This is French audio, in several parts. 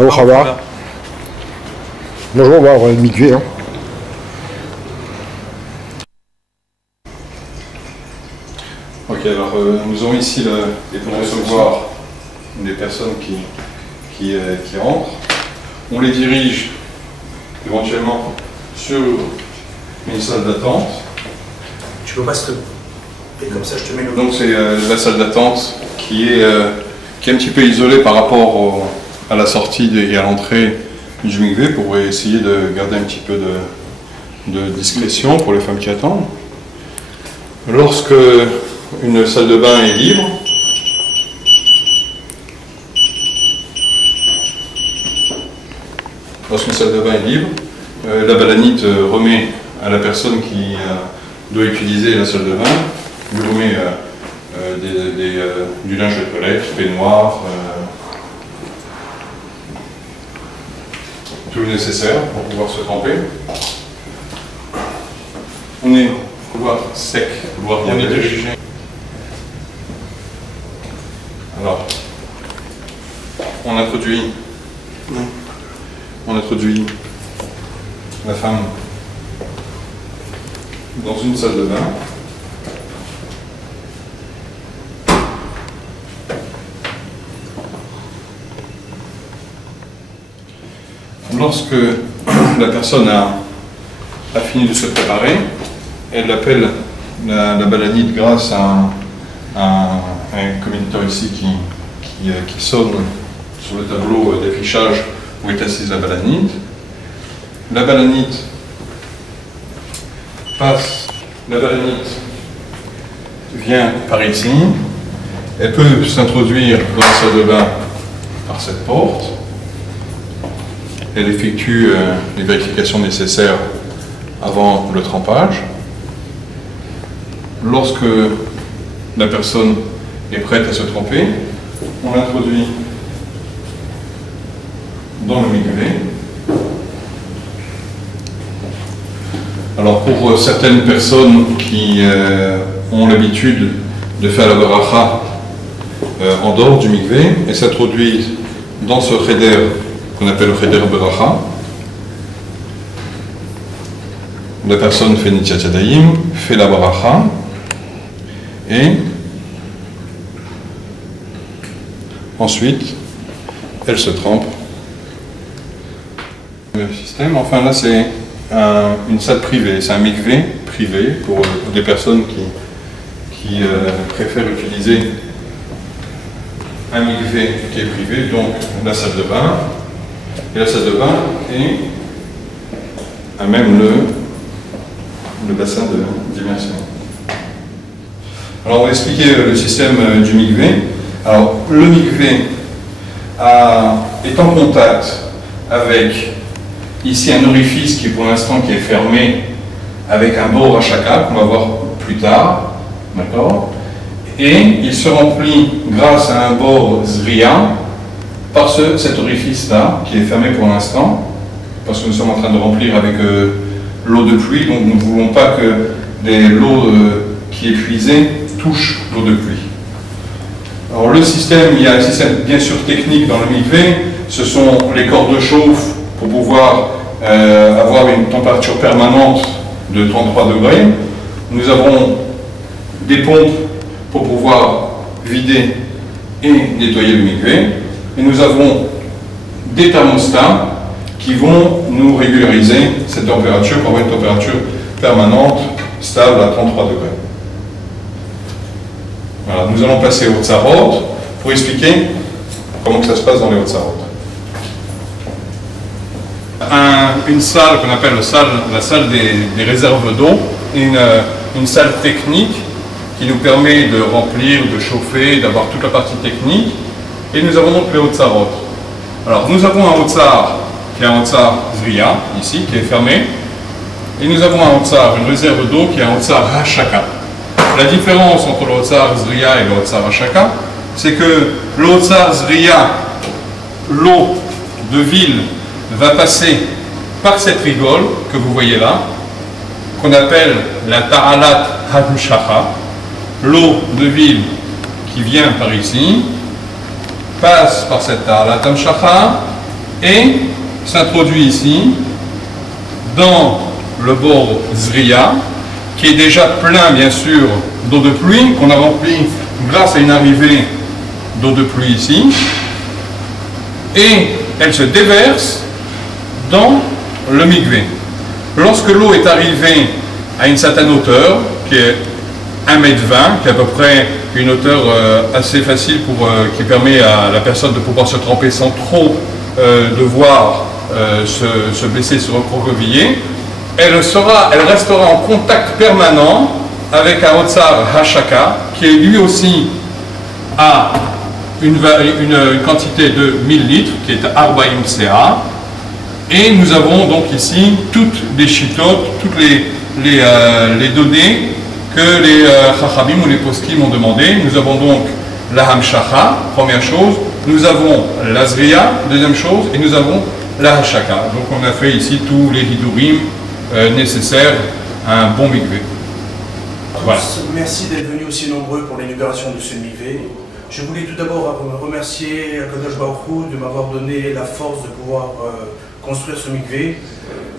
Bonjour, ça va. Bonjour, on va avoir une mikvé. Hein. Ok, alors nous avons ici pour recevoir des personnes qui rentrent. On les dirige éventuellement sur une salle d'attente. Tu peux pas se... Et comme ça, je te mets le... Donc c'est la salle d'attente qui est un petit peu isolée par rapport à la sortie et à l'entrée du mikvé pour essayer de garder un petit peu de discrétion pour les femmes qui attendent. Lorsque une salle de bain est libre, la balanite remet à la personne qui doit utiliser la salle de bain, lui remet du linge de toilette, peignoir, tout le nécessaire pour pouvoir se tremper. On est couloir sec, couloir bien dirigé. Alors, on introduit la femme dans une salle de bain. Lorsque la personne a fini de se préparer, elle appelle la balanite grâce à un communicateur ici qui sonne sur le tableau d'affichage où est assise la balanite. La balanite vient par ici, elle peut s'introduire dans la salle de bain par cette porte. Elle effectue les vérifications nécessaires avant le trempage. Lorsque la personne est prête à se tremper, on l'introduit dans le mikvé. Alors pour certaines personnes qui ont l'habitude de faire la baracha en dehors du mikvé, elles s'introduisent dans ce cheder qu'on appelle le cheder baracha. La personne fait Netilat Yadayim, fait la baracha, et ensuite elle se trempe. Le système, enfin là c'est une salle privée, c'est un mikvé privé pour des personnes qui préfèrent utiliser un mikvé qui est privé, donc la salle de bain. Et la salle de bain est à même le bassin d'immersion. Alors on va expliquer le système du mikvé. Alors le mikvé est en contact avec ici un orifice qui pour l'instant qui est fermé avec un bord rachaka qu'on va voir plus tard, d'accord, et il se remplit grâce à un bord zriya par cet orifice là qui est fermé pour l'instant parce que nous sommes en train de remplir avec l'eau de pluie, donc nous ne voulons pas que l'eau qui est puisée touche l'eau de pluie. Alors le système, il y a un système bien sûr technique dans le mikvé, ce sont les cordes de chauffe pour pouvoir avoir une température permanente de 33 degrés. Nous avons des pompes pour pouvoir vider et nettoyer le mikvé. Et nous avons des thermostats qui vont nous régulariser cette température pour avoir une température permanente, stable à 33 degrés. Voilà, nous allons passer au Tzarot pour expliquer comment que ça se passe dans les Tzarot. Une salle qu'on appelle la salle des réserves d'eau, une salle technique qui nous permet de remplir, de chauffer, d'avoir toute la partie technique. Et nous avons donc les Tzarot. Alors nous avons un Otsar qui est un Otsar Zriya, ici, qui est fermé. Et nous avons un Otsar, une réserve d'eau qui est un Otsar Hashaka. La différence entre le Otsar Zriya et le Otsar Hashaka, c'est que le Otsar Zriya, l'eau de ville, va passer par cette rigole que vous voyez là, qu'on appelle la Ta'alat Hamshacha. L'eau de ville qui vient par ici, passe par cette Ta'alat Hamshacha et s'introduit ici dans le bord Zriya, qui est déjà plein bien sûr d'eau de pluie, qu'on a rempli grâce à une arrivée d'eau de pluie ici, et elle se déverse dans le mikvé. Lorsque l'eau est arrivée à une certaine hauteur, qui est 1,20 m, qui est à peu près une hauteur assez facile qui permet à la personne de pouvoir se tremper sans trop devoir se blesser, se recroqueviller, elle restera en contact permanent avec un Otsar Hashaka qui est lui aussi à une quantité de 1000 litres qui est à 40 CA. Et nous avons donc ici toutes les chitotes, toutes les données que les Chachamim ou les Poskim ont demandé. Nous avons donc la Hamshacha, première chose, nous avons la Zriya, deuxième chose, et nous avons la Hashaka. Donc on a fait ici tous les Hidurim nécessaires à un bon mikvé. Voilà. Merci d'être venus aussi nombreux pour l'inauguration de ce mikvé. Je voulais tout d'abord remercier Akadosh Baruch Hu de m'avoir donné la force de pouvoir construire ce mikvé.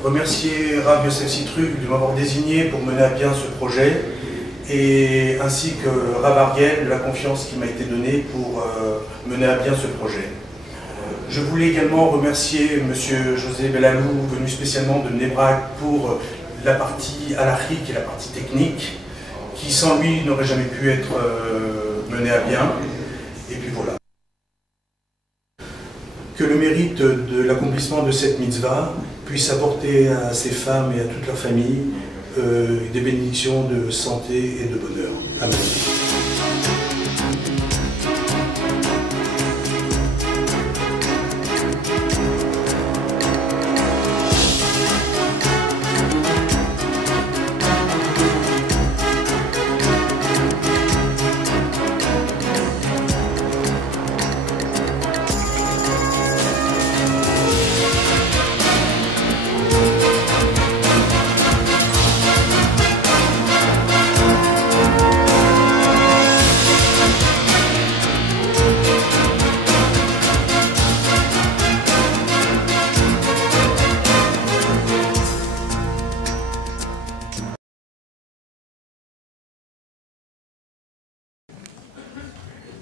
Remercier Rav Yosef Sitruk de m'avoir désigné pour mener à bien ce projet, et ainsi que Rav Ariel de la confiance qui m'a été donnée pour mener à bien ce projet. Je voulais également remercier M. José Bellalou, venu spécialement de Nebrak pour la partie halachique et la partie technique, qui sans lui n'aurait jamais pu être menée à bien. Et puis voilà. Que le mérite de l'accomplissement de cette mitzvah puisse apporter à ces femmes et à toute leur famille des bénédictions de santé et de bonheur. Amen.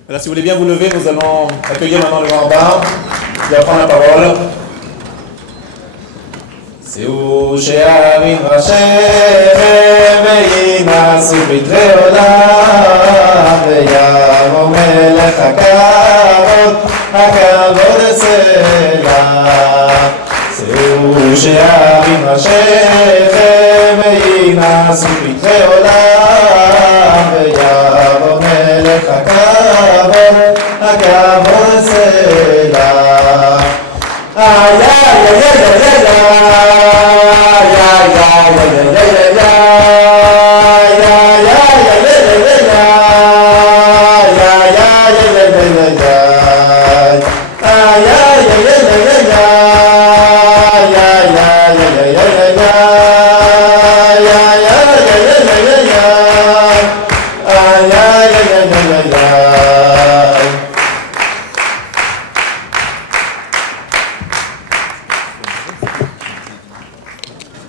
Alors, si vous voulez bien vous lever, nous allons accueillir maintenant le Rambam qui va prendre la parole. שאו שערים ראשיכם וינעשו פתחי עולם ויבוא מלך הכבוד אצלה. שאו שערים ראשיכם וינעשו פתחי עולם ויבוא מלך הכבוד אצלה. ay ay ay ay ay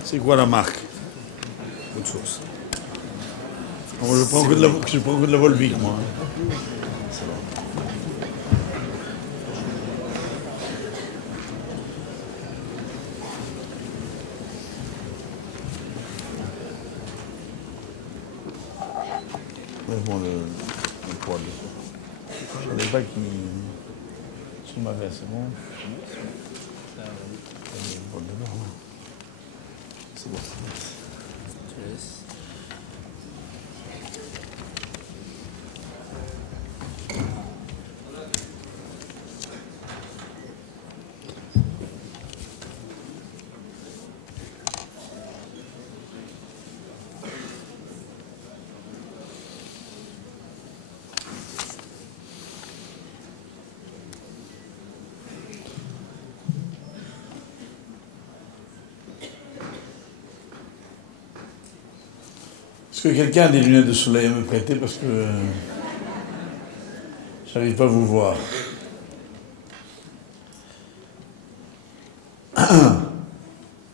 C'est quoi la marque? Bonne source. Bon, je prends que de la Volvic, moi. Bon, le poil. Je ne savais pas qui... Sous ma veste, c'est bon. C'est bon. Est-ce que quelqu'un a des lunettes de soleil à me prêter parce que j'arrive pas à vous voir.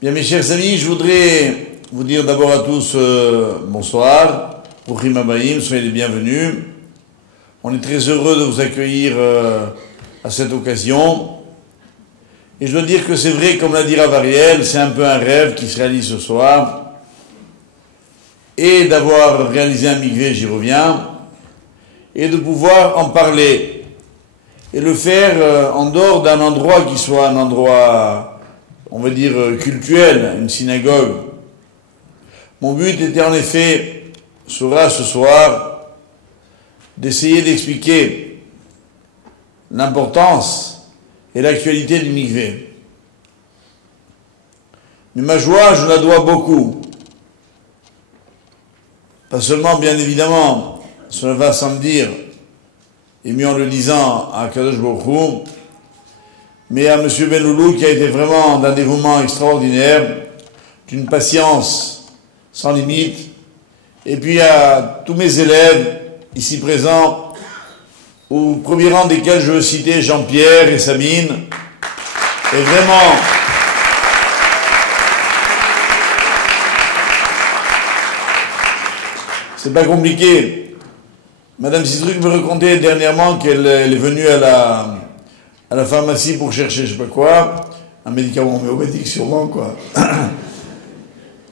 Bien mes chers amis, je voudrais vous dire d'abord à tous bonsoir, Bruchim Habayim, soyez les bienvenus. On est très heureux de vous accueillir à cette occasion. Et je dois dire que c'est vrai, comme l'a dit Rav Ariel, c'est un peu un rêve qui se réalise ce soir. Et d'avoir réalisé un mikvé, j'y reviens, et de pouvoir en parler, et le faire en dehors d'un endroit qui soit un endroit, on va dire, cultuel, une synagogue. Mon but était en effet, sera ce soir, d'essayer d'expliquer l'importance et l'actualité du mikvé. Mais ma joie, je la dois beaucoup. Pas seulement, bien évidemment, cela va sans le dire, et mieux en le disant à Kadosh Baruch Hu, mais à M. Benloulou qui a été vraiment d'un dévouement extraordinaire, d'une patience sans limite, et puis à tous mes élèves ici présents, au premier rang desquels je veux citer Jean-Pierre et Sabine, et vraiment... C'est pas compliqué. Madame Cistruc me racontait dernièrement qu'elle est venue à la pharmacie pour chercher je sais pas quoi, un médicament homéopathique sûrement quoi.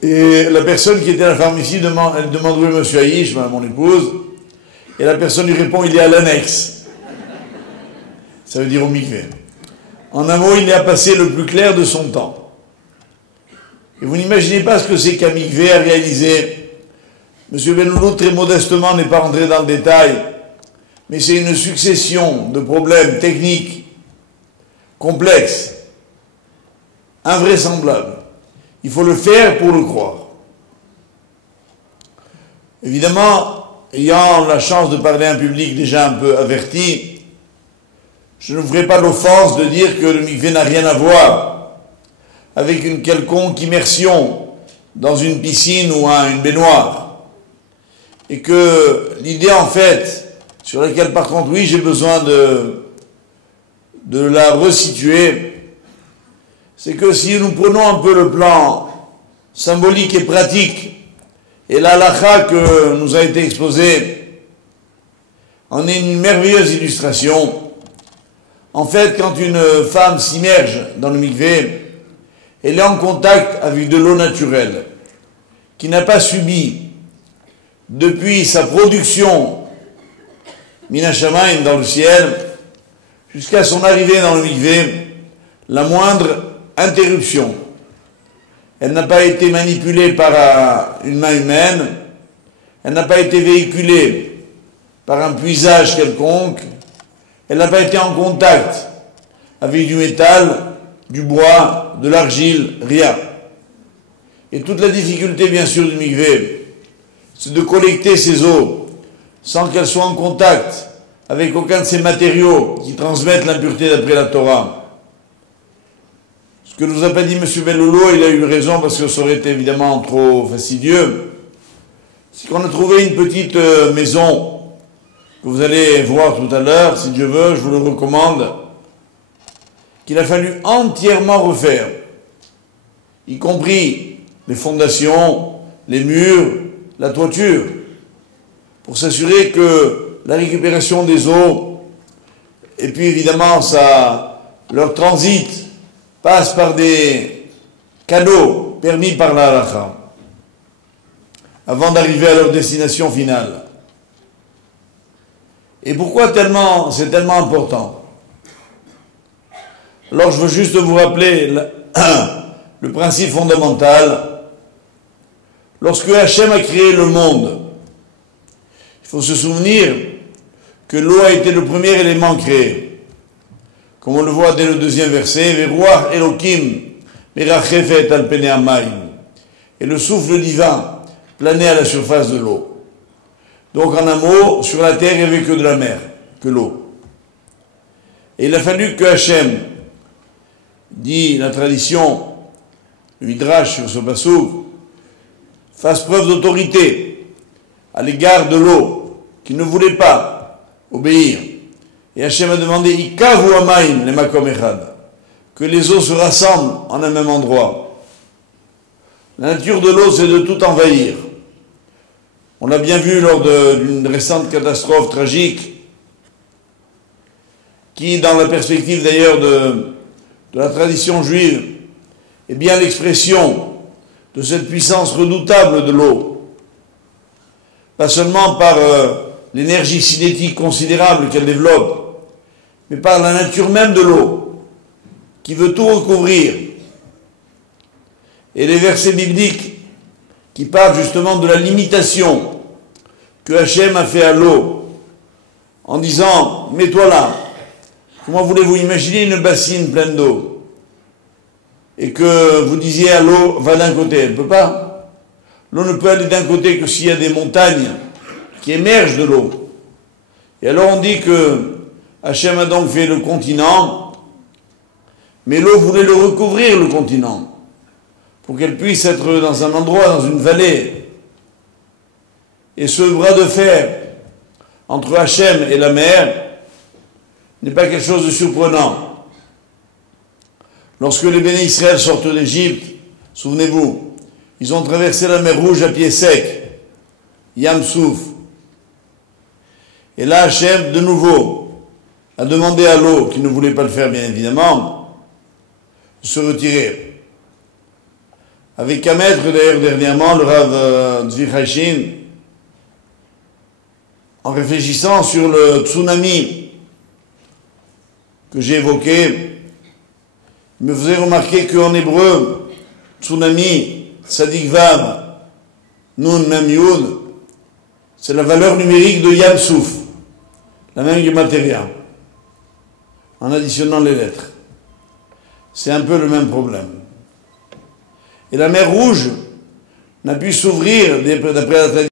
Et la personne qui était à la pharmacie elle demande où est monsieur Aïch, mon épouse, et la personne lui répond il est à l'annexe. Ça veut dire au mikvé. En un mot, il y a passé le plus clair de son temps. Et vous n'imaginez pas ce que c'est qu'un mikvé à réaliser. Monsieur Benloulou, très modestement, n'est pas rentré dans le détail, mais c'est une succession de problèmes techniques, complexes, invraisemblables. Il faut le faire pour le croire. Évidemment, ayant la chance de parler à un public déjà un peu averti, je ne vous ferai pas l'offense de dire que le mikvé n'a rien à voir avec une quelconque immersion dans une piscine ou une baignoire. Et que l'idée, en fait, sur laquelle, par contre, oui, j'ai besoin de la resituer, c'est que si nous prenons un peu le plan symbolique et pratique, et la halakha que nous a été exposée en est une merveilleuse illustration. En fait, quand une femme s'immerge dans le mikvé, elle est en contact avec de l'eau naturelle, qui n'a pas subi depuis sa production Mina Shamayim dans le ciel jusqu'à son arrivée dans le mikvé, la moindre interruption. Elle n'a pas été manipulée par une main humaine, elle n'a pas été véhiculée par un puisage quelconque, elle n'a pas été en contact avec du métal, du bois, de l'argile, rien. Et toute la difficulté bien sûr du mikvé, c'est de collecter ces eaux sans qu'elles soient en contact avec aucun de ces matériaux qui transmettent l'impureté d'après la Torah. Ce que nous a pas dit M. Belloulot, il a eu raison parce que ça aurait été évidemment trop fastidieux, c'est qu'on a trouvé une petite maison que vous allez voir tout à l'heure, si Dieu veut, je vous le recommande, qu'il a fallu entièrement refaire, y compris les fondations, les murs, la toiture, pour s'assurer que la récupération des eaux, et puis évidemment leur transit, passe par des canaux permis par la halakha, avant d'arriver à leur destination finale. Et pourquoi c'est tellement important? Alors je veux juste vous rappeler le principe fondamental. Lorsque Hachem a créé le monde, il faut se souvenir que l'eau a été le premier élément créé. Comme on le voit dès le deuxième verset, Veruach Elokim merachefet al penei hamayim, et le souffle divin planait à la surface de l'eau. Donc en un mot, sur la terre, il n'y avait que de la mer, que l'eau. Et il a fallu que Hachem, dit la tradition, le Midrash sur ce passouk, fasse preuve d'autorité à l'égard de l'eau, qui ne voulait pas obéir. Et Hachem a demandé Ikavu Amaim le Makom Echad, que les eaux se rassemblent en un même endroit. La nature de l'eau, c'est de tout envahir. On l'a bien vu lors d'une récente catastrophe tragique, qui, dans la perspective d'ailleurs de la tradition juive, est bien l'expression de cette puissance redoutable de l'eau. Pas seulement par l'énergie cinétique considérable qu'elle développe, mais par la nature même de l'eau, qui veut tout recouvrir. Et les versets bibliques qui parlent justement de la limitation que Hachem a fait à l'eau, en disant « mets-toi là ». Comment voulez-vous imaginer une bassine pleine d'eau et que vous disiez à l'eau « va d'un côté », elle ne peut pas. L'eau ne peut aller d'un côté que s'il y a des montagnes qui émergent de l'eau. Et alors on dit que Hachem a donc fait le continent, mais l'eau voulait le recouvrir, le continent, pour qu'elle puisse être dans un endroit, dans une vallée. Et ce bras de fer entre Hachem et la mer n'est pas quelque chose de surprenant. Lorsque les bénis Israël sortent d'Égypte, souvenez-vous, ils ont traversé la mer Rouge à pied sec, Yam Souf. Et là, Hachem, de nouveau, a demandé à l'eau, qui ne voulait pas le faire bien évidemment, de se retirer. Avec un maître, d'ailleurs, dernièrement, le Rav Tzvi Chayshin, en réfléchissant sur le tsunami que j'ai évoqué, il me faisait remarquer qu'en hébreu, tsunami, Tzadik Vav, Nun Mem Yud, c'est la valeur numérique de Yam Souf, la même gematria, en additionnant les lettres. C'est un peu le même problème. Et la mer Rouge n'a pu s'ouvrir, d'après la tradition,